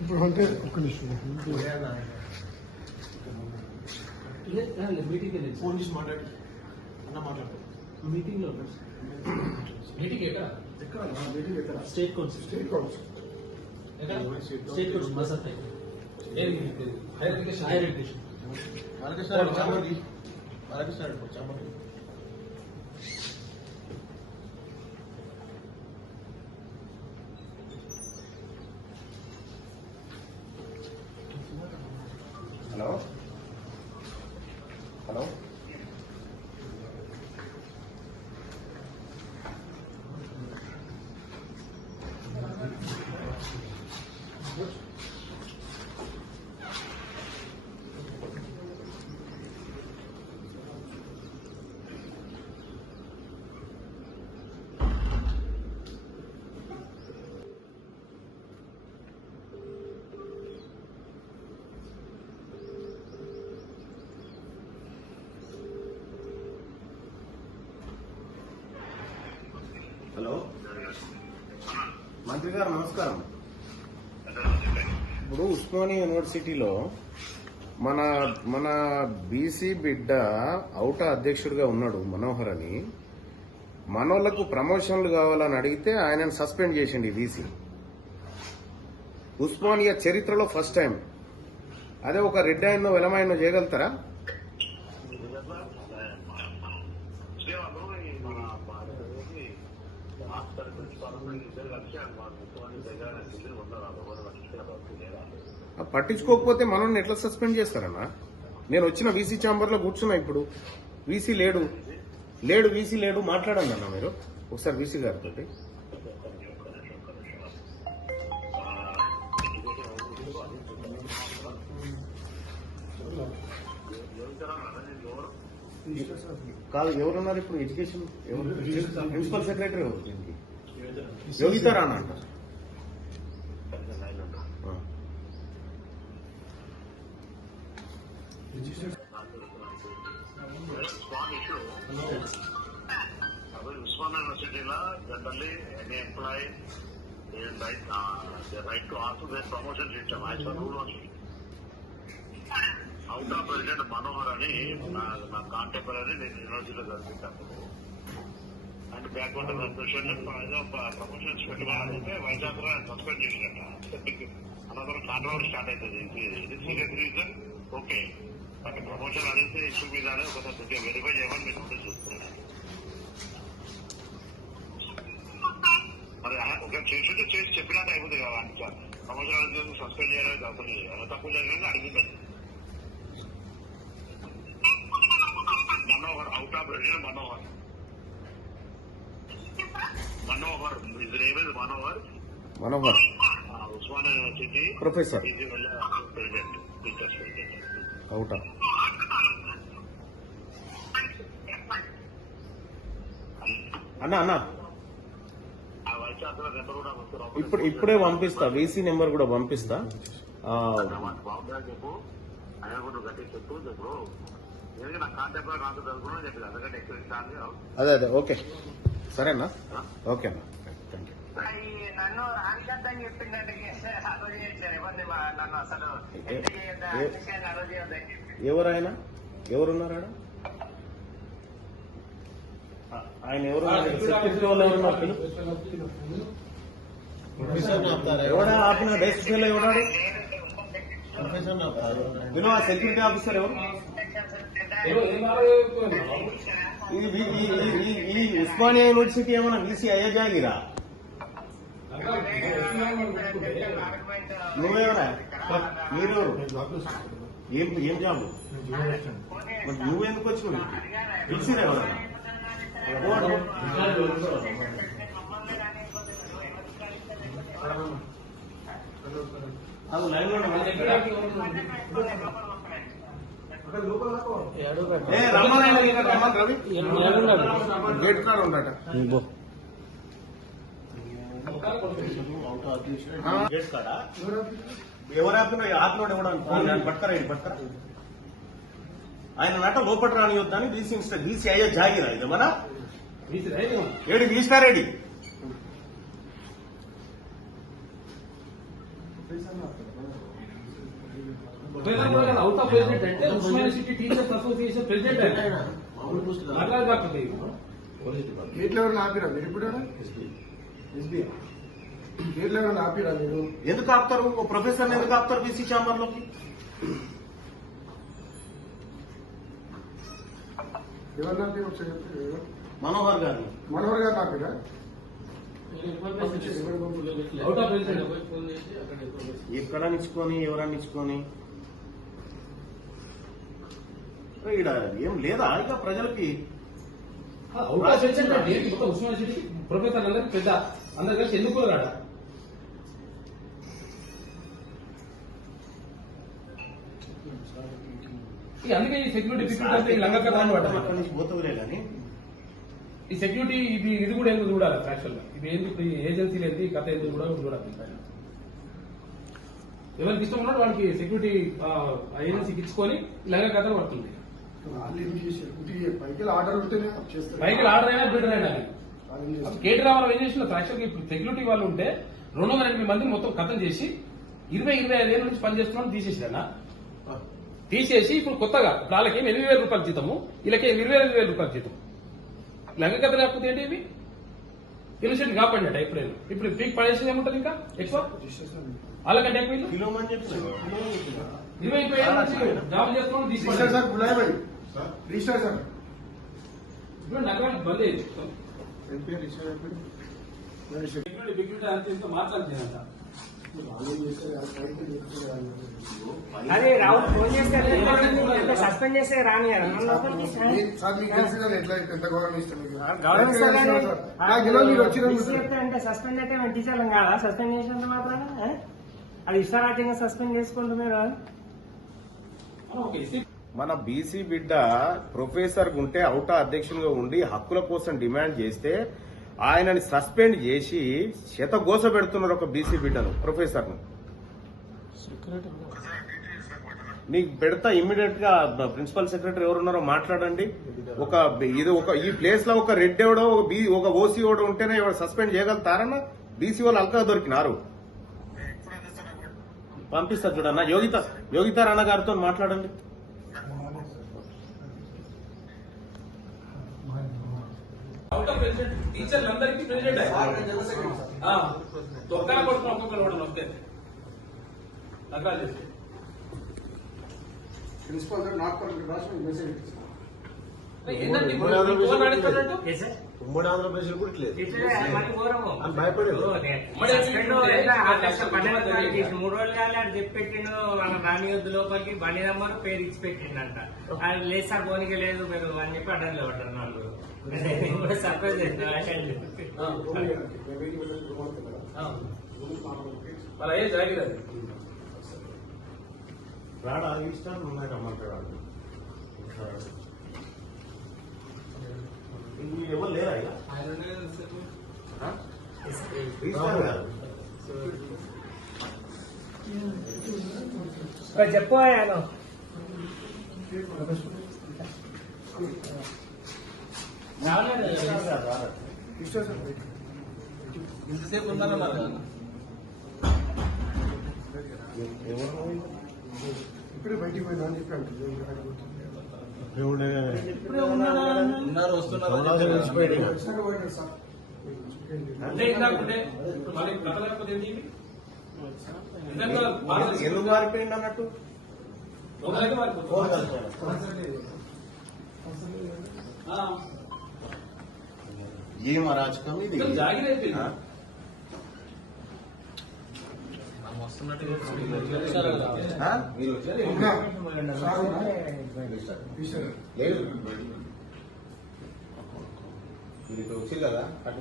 ఇప్పుడు అంటే ఒక్క నిమిషం మీటింగ్ ఫోన్ చేసి మాట్లాడి అన్న మాట్లాడు మీటింగ్లో ఉన్నాడు మీటింగ్ ఎక్కడ ఎక్కడ? మీటింగ్ ఎక్కడ? State council state council state council మసత్ higher education. Higher education. చాంబర్ది Balakrishna చాంబర్ది గారు నమస్కారం. ఇప్పుడు ఉస్మానియా యూనివర్సిటీలో మన మన బీసీ బిడ్డ ఔట అధ్యక్షుడిగా ఉన్నాడు మనోహర్ అని. మనోళ్ళకు ప్రమోషన్లు కావాలని అడిగితే ఆయనను సస్పెండ్ చేసిండి బీసీ. ఉస్మానియా చరిత్రలో ఫస్ట్ టైం. అదే ఒక రెడ్ ఆయన్నో వెలమాయన్నో చేయగలుగుతారా? పట్టించుకోకపోతే మనల్ని ఎట్లా సస్పెండ్ చేస్తారన్నా? నేను వచ్చిన వీసీ ఛాంబర్లో కూర్చున్నా ఇప్పుడు. వీసీ లేడు. లేడు వీసీ లేడు మాట్లాడండి అన్న మీరు? ఒకసారి వీసీ గారితో కాదు ఎవరున్నారు ఇప్పుడు? ఎడ్యుకేషన్ ఎవరు? ప్రిన్సిపల్ సెక్రటరీ ఎవరు? దీనికి Yogita Rana generally any employee right right to also their promotion system as rule only out of president Manohar అని నా నా కాంటెంపరీ నేను యూనివర్సిటీలో చదివింటాను అండ్ బ్యాక్వర్డ్ అడ్మిషన్ ప్రమోషన్స్ పెట్టుకోవాలంటే వైజాగ్లో సస్పెండ్ చేసినట్ట అనదర్ కాంట్రవర్ స్టార్ట్ అవుతుంది. ఇది serious reason okay but promotion అనేది ఇష్యూ మీద ఒకసారి కొద్దిగా వెరిఫై చేయమని మీరు ముందు చూస్తున్నాను మరి ఆ- ఒక చేసి చేసి చెప్పినట్టు అయిపోతుంది కదా అంటే సార్ ప్రమోషన్ అనేది సస్పెండ్ చేయడానికి అవసరం లేదు. ఎలా తప్పు జరిగింది అడిగింది Manohar out of president Manohar Manohar is name is Manohar. Manohar. Osman university professor. President teachers president. అవుట అన్న అన్న. ఇప్పుడు ఇప్పుడే పంపిస్తా. వీసీ నెంబర్ కూడా పంపిస్తా. చెప్పు చెప్పు. అదే అదే ఓకే. సరేనా? ఓకే అన్న థ్యాంక్ యూ. నన్ను రానికద్దని చెప్పిందంటే నన్ను అసలు చేయొద్దని చెప్పి. ఎవరైనా? ఎవరున్నారు ఆడ? ఆయన ఎవరు సెక్యూరిటీ వాళ్ళు ఎవరున్నారు ఎవడా ఆపిన? డెస్క్ ఎవడాడు విను ఆ సెక్యూరిటీ ఆఫీసర్ ఎవరు? ఈ- ఉస్మానియా యూనివర్సిటీ ఏమైనా వీసీ అయ్యజాగిరా నువ్వెవరా మీరెవరు ఏం ఏం జాబ్ మరి నువ్వెందుకు వచ్చినావు ఎవరా అది లైన్లో ఎవరు ఆపినా ఆపినోడు ఎవడు పట్టుకరా ఇది పట్టుకరా. ఆయన నట లోపల రానియొద్దని డీసీ ఇన్స్టర్ డీసీ అయ్యే జాగిరా ఇది మన. ఏడి తీస్తారేడి ప్రొఫెసర్ కూడా కాదు, అవుట్ ఆఫ్ ప్రెసిడెంట్ అంటే Osmania city teachers association president ఆయన. అట్లా కాకపోతే గేట్లు ఎవరైనా ఆపిరా? మీరు ఇప్పుడు గేట్లు ఎవరైనా ఆపిరా మీరు? ఎందుకు ఆపుతారు? ఓ ప్రొఫెసర్ ఎందుకు ఆపుతారు బీసీ ఛాంబర్లోకి ఎవరు ఒకసారి. ఎవరు? మనోహర్ గారిని మనోహర్ గారు ఆపిరా? అవుట్ ఆఫ్ ప్రెసిడెంట్ ఎక్కడ నిచ్చుకొని ఎవరని నిచ్చుకొని ఈడ ఏం లేదా? ఇక ప్రజలకి మొత్తం సిటీ ప్రొఫెసర్ అందరికి పెద్ద. అందరు కలిసి ఎన్నుకోరు కాడ ఈ అందుకే ఈ సెక్యూరిటీ పడ్డారు నుంచి పోతవులే కానీ. ఈ సెక్యూరిటీ ఇది ఇది కూడా ఎందుకు చూడాలి యాక్చువల్గా? ఇది ఇప్పుడు ఈ ఏజెన్సీలు ఈ కథ ఎందుకు కూడా చూడాలి ఎవరికి ఇష్టం ఉన్నాడు వాళ్ళకి సెక్యూరిటీ ఏజెన్సీకి ఇచ్చుకొని ఇలాగ కథ పడుతుంది. వాళ్ళు ఏం చేశారు? ఇది పైకి ఆర్డర్ ఉంటేనే చేస్తారు. పైకి ఆర్డర్ అయినా బిల్డర్ అయినా? కేటీ రామారావు ఏం చేసిన యాక్చువల్గా ఇప్పుడు సెక్యూరిటీ వాళ్ళు ఉంటే రెండు వందల ఎనిమిది మందిని మొత్తం కథం చేసి ఇరవై ఇరవై ఐదేళ్ళ నుంచి పనిచేస్తున్నాం తీసేసిన తీసేసి ఇప్పుడు కొత్తగా వాళ్ళకి ఏమి ఎనిమిది వేల రూపాయలు జీతము? వీళ్ళకి ఏమి ఇరవై ఐదు వేల రూపాయలు జీతం? లంగ కథ లేకపోతే ఏంటి ఇవి? యూనివర్సిటీ కాపాడినట్ట ఇప్పుడు ఇప్పుడు పీక్ పడేసింది ఏముంటుంది ఇంకా? ఎక్కువ. వాళ్ళకంటే ఎక్కువ ఇరవై ఇరవై ఏళ్ళ నుంచి జాబ్ చేస్తున్నాం భాయ్ రిజిస్టర్ సార్ ఇప్పుడు నగరానికి బంద్ ఏం పేరు రిజిస్టర్ అయిపోయింది బిక్యూరిటీ అంత ఇంత వాళ్ళు. అదే రావు ఫోన్ చేస్తే సస్పెండ్ చేస్తే చెప్తే అంటే సస్పెండ్ అయితే మేము టీచర్లం కాదా? సస్పెండ్ చేసినంత మాత్రం అది ఇష్టారాజ్యంగా సస్పెండ్ చేసుకుంటున్నారు ఓకే మన బీసీ బిడ్డ ప్రొఫెసర్ ఉంటే ఔటా అధ్యక్షునిగా ఉండి హక్కుల కోసం డిమాండ్ చేస్తే ఆయనని సస్పెండ్ చేసి శతగోస పెడుతున్నారు ఒక బీసీ బిడ్డను ప్రొఫెసర్ను. నీకు పెడతా ఇమ్మీడియట్గా ప్రిన్సిపల్ సెక్రటరీ ఎవరున్నారో మాట్లాడండి. ఒక ఇది ఒక ఈ ప్లేస్లో ఒక రెడ్ ఎవడో ఒక బీ ఒక ఓసీ ఎవడో ఉంటేనే ఎవడు సస్పెండ్ చేయగలుగుతారన్న బీసీ వాళ్ళు అల్కా దొరికినారు. పంపిస్తారు చూడన్న. యోగిత యోగిత రాణ గారితో మాట్లాడండి. అవుట్ ఆఫ్ ప్రెసిడెంట్ టీచర్లు అందరికీ ప్రెసిడెంట్ తొక్కన కొడుకుని ఒక్కొక్కరు కూడా నొక్కే. నగరాలు చేసి ప్రిన్సిపల్ సార్ నాకు మెసేజ్ ఏంటంటే ఉమ్మడి ఆంధ్రప్రదేశ్ కూడా ఇట్లేదు భయపడేది. మూడు రోజులు కాలే ఆడు చెప్పి పెట్టిండు వద్దు లోపలికి బండి నెంబర్ పేరు ఇచ్చి పెట్టిండంట సార్ పోనీకి లేదు మీరు అని చెప్పి అడ్డంలో పడ్డారు నలుగురు. నేను కూడా సర్ప్రైజ్ చేసిన వాళ్ళ ఏ జాగిరది ఇష్టాలు ఉన్నాయి రమ్మంటాడు ఎవరు లేరా చెప్పు ఆయన రిజిస్టర్ గారు రారా? రిజిస్టర్ సార్ బయట. ఇంతసేపు ఉన్నారన్నారు నువ్వు? ఇప్పుడే బయటికి పోయినా అని చెప్పి అంటుంది అడిగిపోతుంది ఉన్నారు వస్తున్నారు? పోయినాడు సార్. అంటే ఇందాకుంటే మరి కథ లేకపోతే ఏంటి? ఇవి? ఇందాక బాగా ఎందుకు మారిపోయింది అన్నట్టు? లోపలైతే మారిపోతుంది. ఫోన్ కలిపాడు. ఆ, ఏం అరాచకం ఇది లేదు మీరు ఇక్కడ వచ్చి కదా అటు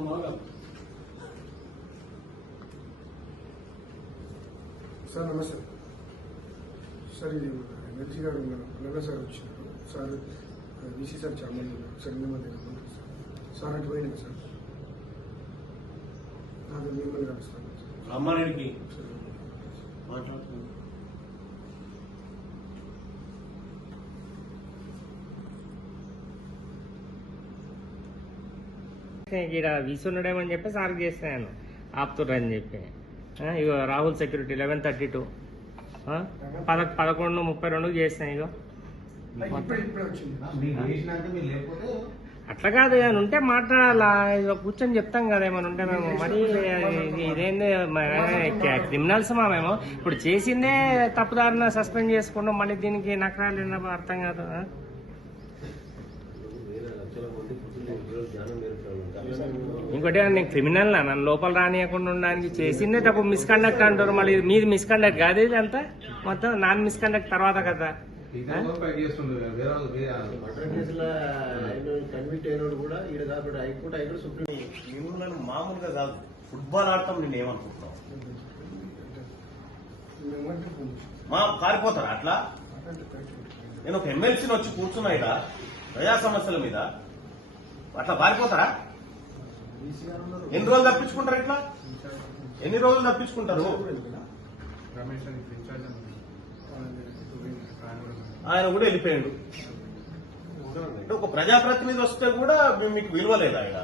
మనగాలి. సార్ నమస్తే సార్ ఇది ఎనర్జీ గారు ఉన్నారు సార్ వచ్చినారు సార్ బీసీ సార్ చాలా మంది ఉన్నారు సార్ మంది ఉన్నారు సార్. సార్ అటు పోయింది సార్. నాకు మిమ్మల్ని కలుస్తాను అమ్మారెడ్డికి మాట్లాడుతుంది ఇక్కడ వీసున్నాడేమని చెప్పి సార్ చేసినాను ఆపుతుర్రని చెప్పి. ఇగో Rahul security eleven thirty two పద పదకొండు ముప్పై రెండుకి చేసిన ఇగో. అట్లా కాదు ఏమైనా ఉంటే మాట్లాడాలా? కూర్చొని చెప్తాం కదా ఏమైనా ఉంటే మేము మరి ఇది- ఇదేంది? క్రిమినల్స్ మా మేము. ఇప్పుడు చేసిందే తప్పుదారిన సస్పెండ్ చేసుకుంటాం మళ్ళీ దీనికి నకరాలు అర్థం కాదు? ఇంకోటి నేను క్రిమినల్ నా నన్ను లోపల రానియకుండా ఉండడానికి చేసిందే తప్పు. మిస్కండక్ట్ అంటారు. మళ్ళీ మీది మిస్కండక్ట్ కాదు ఇది అంతా? మొత్తం నాన్ మిస్కండక్ట్ తర్వాత కదా? మర్డర్ కేసులో ఆయన కన్విక్ట్ అయినోడు కూడా ఈడ కాబట్టి హైకోర్టు హైకోర్టు సుప్రీం మిమ్మల్ని మామూలుగా కాదు. ఫుట్బాల్ ఆడటం నేను ఏమనుకుంటున్నావు? మా పారిపోతారా అట్లా. నేను ఒక ఎమ్మెల్సీని వచ్చి కూర్చున్నా ఇక్కడ ప్రజా సమస్యల మీద. అట్లా పారిపోతారా? ఎన్ని రోజులు తప్పించుకుంటారు ఇట్లా? ఎన్ని రోజులు తప్పించుకుంటారు? ఆయన కూడా వెళ్ళిపోయాడు. అంటే ఒక ప్రజాప్రతినిధి వస్తే కూడా మేము మీకు విలువ లేదు ఆయన.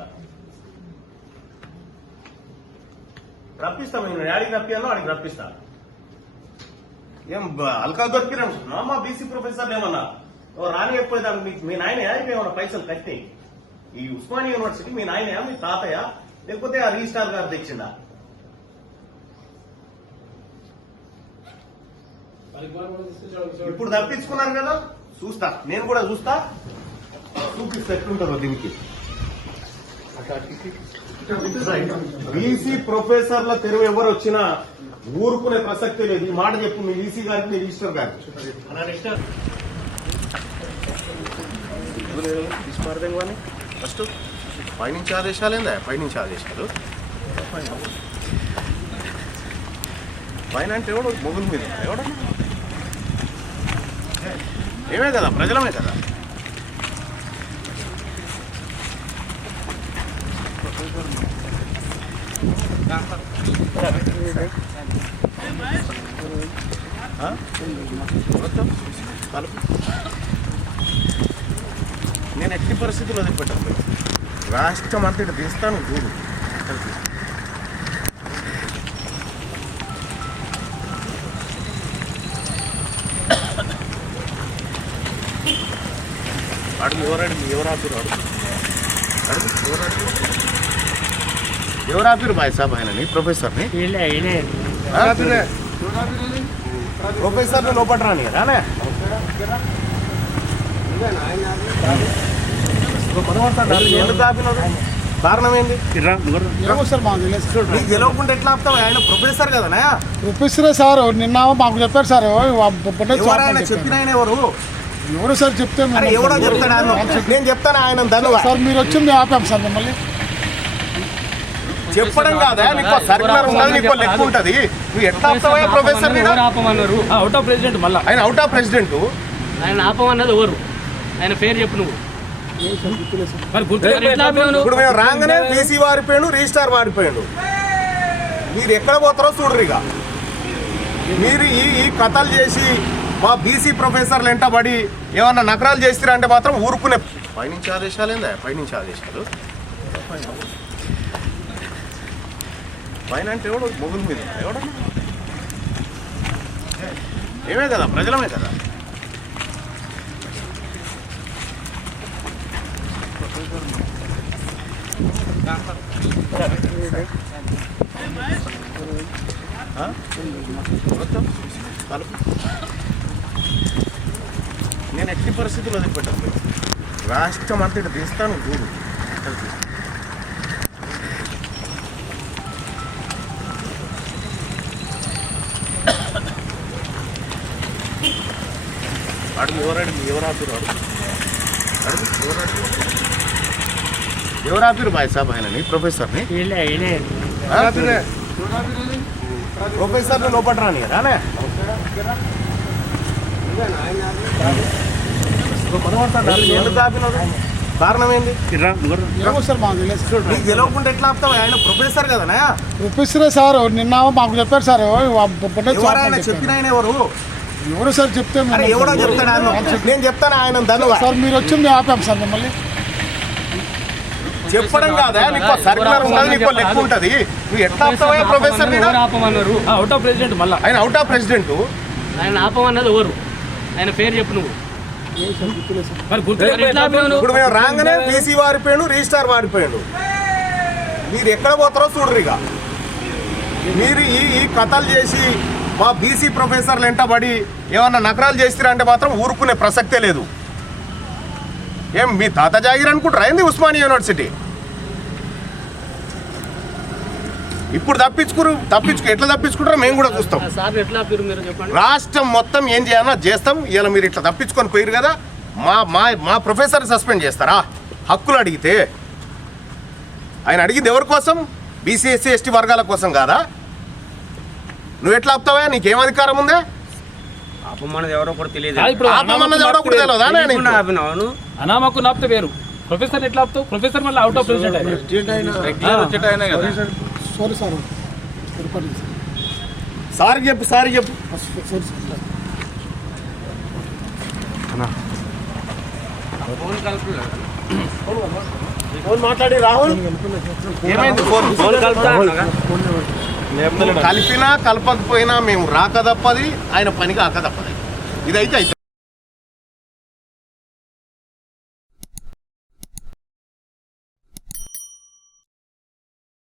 రప్పిస్తాం మేము యాడికి రప్పియాలో ఆడికి రప్పిస్తా. ఏం అల్కా దొరికినా మా బీసీ ప్రొఫెసర్లు ఏమన్నా ఓ రానియకపోయేదాన్ని మీకు మీ నాయన ఏమన్నా పైసలు కట్టి ఈ ఉస్మానియా యూనివర్సిటీ మీ నాయన మీ తాతయ్య? లేకపోతే ఆ రిజిస్టార్ గారు తెచ్చిందా? ఇప్పుడు తప్పించుకున్నారు కదా చూస్తా. నేను కూడా చూస్తా. చూపిస్తా ఎట్లుంటారు దీనికి. ఈసీ ప్రొఫెసర్ల తెరువు ఎవరు వచ్చినా ఊరుకునే ప్రసక్తి లేదు. ఈ మాట చెప్పు మీ ఈసీ గారికి మీ రిజిస్టర్ గారికి. ఫస్ట్ పైనుంచి ఆదేశాలు ఏందా? పైనుంచి ఆదేశాలు. పైన అంటే ఎవడు? మొగుల మీద. ఎవడన్నా మేమే కదా? ప్రజలమే కదా? నేను ఎట్టి పరిస్థితుల్లో వదిలిపెట్టాను రాష్ట్రం అంతటి తీస్తాను చూడు. అడుగు ఎవరు అడుగు ఎవరు ఆపిరు అడుగు అడుగు ఎవరు అడుగు ఎవరు ఆపిరు బాయ్ సాబ్ ఆయనని ప్రొఫెసర్ని వీళ్ళే వీళ్ళే ప్రొఫెసర్ లోపల రాని రాలే కారణం. నీకు తెలియకుండా ఎట్లా ఆపుతావు? ఆయన ప్రొఫెసర్ కదనా ఒప్పిస్తున్నా సార్ నిన్న మాకు చెప్పారు సార్ చెప్పిన ఆయన ఎవరు? ఎవరు సార్ చెప్తే అరే ఎవడో చెప్తాడు ఆయన? నేను చెప్తాను ఆయన ధనువా సార్ మీరు వచ్చి మేము ఆపాం సార్ మిమ్మల్ని. చెప్పడం కాదా? నీకు సర్కులర్ ఉన్నది నీకు లెక్క ఉంటది. నువ్వు ఎట్లా ఆపుతావా ప్రొఫెసర్ ఎవరు ఆపమన్నారు? అవుట్ ఆఫ్ ప్రెసిడెంట్ మళ్ళా. ఆయన అవుట్ ఆఫ్ ప్రెసిడెంట్ ఆయన ఆపమన్నది ఎవరు? ఆయన పేరు చెప్పు నువ్వు? ఇప్పుడు మేము రాగానే బీసీ వారిపోయాడు రిజిస్టార్ వారిపోయాడు మీరు ఎక్కడ పోతారో చూడరు ఇక. మీరు ఈ ఈ కథలు చేసి మా బీసీ ప్రొఫెసర్లు ఎంటబడి ఏమన్నా నకరాలు చేస్తారా అంటే మాత్రం ఊరుకునే పైనుంచి ఆదేశాలు ఏందా పైనుంచి ఆదేశాలు? పైన అంటే ఎవడు? మొగుల మీద. ఎవడ? ఏమే కదా? ప్రజలమే కదా? ఆ? మొత్తం నేను ఎట్టి పరిస్థితుల్లో వదిలిపెట్టాను. రాష్ట్రం అంతటి తీస్తాను చూడు. అడుగు ఎవరు అడుగు ఎవరు ఆపిరు అడుగు. అడుగు ఎవరు అడుగు ఎవరు ఆపిరు బాయ్ సాబ్ ఆయనని ప్రొఫెసర్ని? వీళ్ళే వీళ్ళే ప్రొఫెసర్ లోపల రాని రాలే ఎందుకు ఆపినాడు కారణం ఏంది? ఏమో సార్ మాకు తెలియదు సార్. నీకు తెలియకుండా ఎట్లా ఆపుతావు? ఆయన ప్రొఫెసర్ కదనా ప్రొఫెసరే సార్ నిన్న మాకు చెప్పారు సార్ చెప్పిన ఆయన ఎవరు? ఎవరు సార్ చెప్తే ఎవడో చెప్తాడు ఆయన? నేను చెప్తాను ఆయన ధనువా. సార్ మీరు వచ్చి మేము ఆపాం సార్ మిమ్మల్ని. చెప్పడం కాదా? నీకు సర్కులర్ ఉన్నది నీకు లెక్క ఉంటది. నువ్వు ఎట్లా ఆపుతావా ప్రొఫెసర్ మీద? ఆపమన్నారు? అవుట్ ఆఫ్ ప్రెసిడెంట్ మళ్ళా. ఆయన అవుట్ ఆఫ్ ప్రెసిడెంట్ ఆయన ఆపమన్నది ఎవరు? ఆయన పేరు చెప్పు నువ్వు? ఇప్పుడు మేము రాగానే బీసీ రిజిస్టార్ వారిపోయాడు మీరు ఎక్కడ పోతారో చూడరు ఇక. మీరు ఈ ఈ కథలు చేసి మా బీసీ ప్రొఫెసర్లు ఎంటబడి ఏమన్నా నకరాలు చేస్తారా అంటే మాత్రం ఊరుకునే ప్రసక్తే లేదు. ఏం మీ తాత జాగిర్ అనుకుంటారా? ఏంది ఉస్మానియా యూనివర్సిటీ? ఇప్పుడు తప్పించుకురు తప్పించుకు ఎట్లా తప్పించుకుంటారో మేము కూడా చూస్తాం. సార్ ఎట్లా ఆపారు మీరు చెప్పండి. రాష్ట్రం మొత్తం ఏం చేయాలన్నా చేస్తాం. ఇలా మీరు ఇట్లా తప్పించుకొని పోయారు కదా మా మా మా ప్రొఫెసర్ సస్పెండ్ చేస్తారా? హక్కులు అడిగితే. ఆయన అడిగింది ఎవరి కోసం? బీసీ ఎస్సీ ఎస్టీ వర్గాల కోసం కాదా? నువ్వు ఎట్లా ఆపుతావా నీకేం అధికారం ఉందే? ఆపమన్నది ఎవరో కూడా తెలియదు. ఆపమన్నది కూడా ఆపినావు? అనామకు నాపితే వేరు. ప్రొఫెసర్ ఎట్లా ఆపుతావు? ప్రొఫెసర్ మళ్ళీ అవుట్ ఆఫ్ ప్రెసిడెంట్ సార్ పొరపాటు సార్. సారీ. చెప్పు సారీ చెప్పు. సారీ సార్ ఫోన్ మాట్లాడి రాహుల్. ఏమైంది ఫోన్? ఫోన్ కలుపుతా అన్నాగా? కలిపినా కలపకపోయినా మేము రాక తప్పది ఆయన పని కాక తప్పది. ఇదైతే అయితే